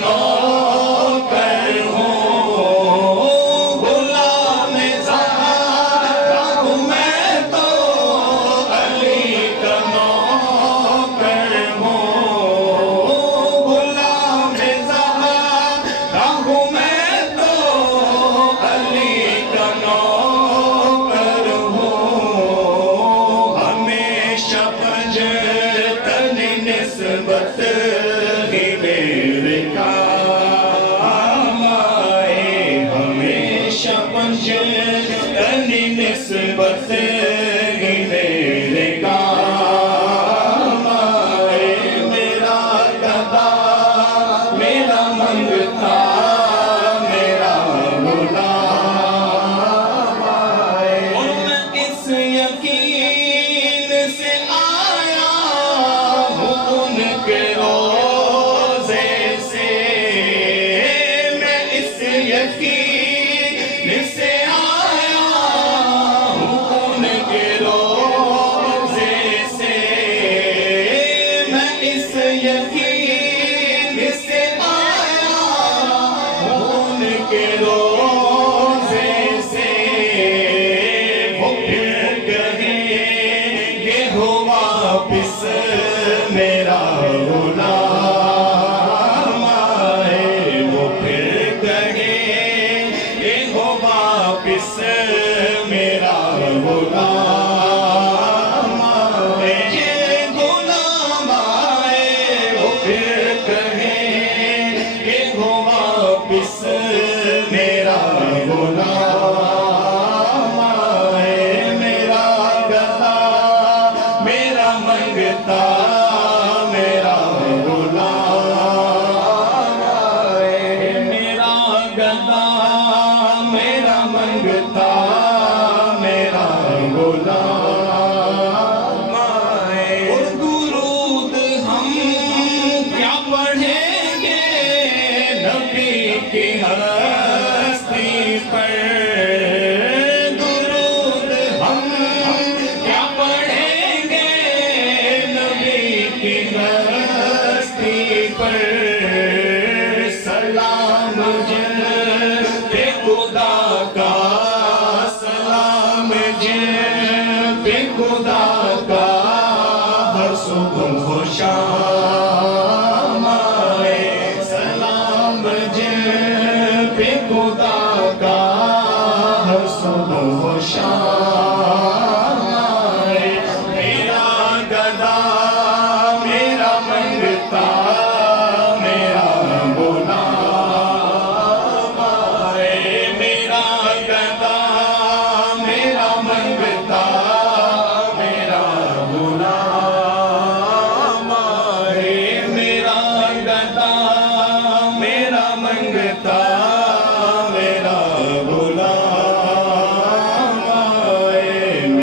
نوکر ہوں، غلام زہرا ہوں میں تو علی کا نوکر ہوں، غلام زہرا ہوں میں تو علی کا نوکر ہوں، ہمیشہ پنجتن نسبت ہی میرے کام آئے، ہمیشہ پنجتن نسبت ہی میرے کام آئے، میرا گدا میرا منگتا میرا غلام آئے، اور میں اس یقین سے آیا ہوں ان کے روزے سے، میں اس یقین سے آیا ہوں ان کے روزے سے، میں اس یقین سے آیا ہوں ان کے روزے سے، وہ پھر کہیں گے ہو واپس میرا غلام آئے، وہ پھر کہیں گے ہو واپس میرا غلام آئے، یہ غلام آئے، وہ پھر کہیں گے ہو واپس میرا غلام آئے، میرا گدا میرا منگتا میرا غلام آئے، میرا گدا میرا منگتا میرا غلام آئے، اور درود ہم کیا پڑھیں گے نبی کی ہستی پر، درود ہم کیا پڑھیں گے نبی کی ہستی پر، سلام جن پہ خدا کا، سلام جن پہ خدا کا، ہر صبح و شام آئے، سلام جن پہ خدا کا، ہر صبح و شام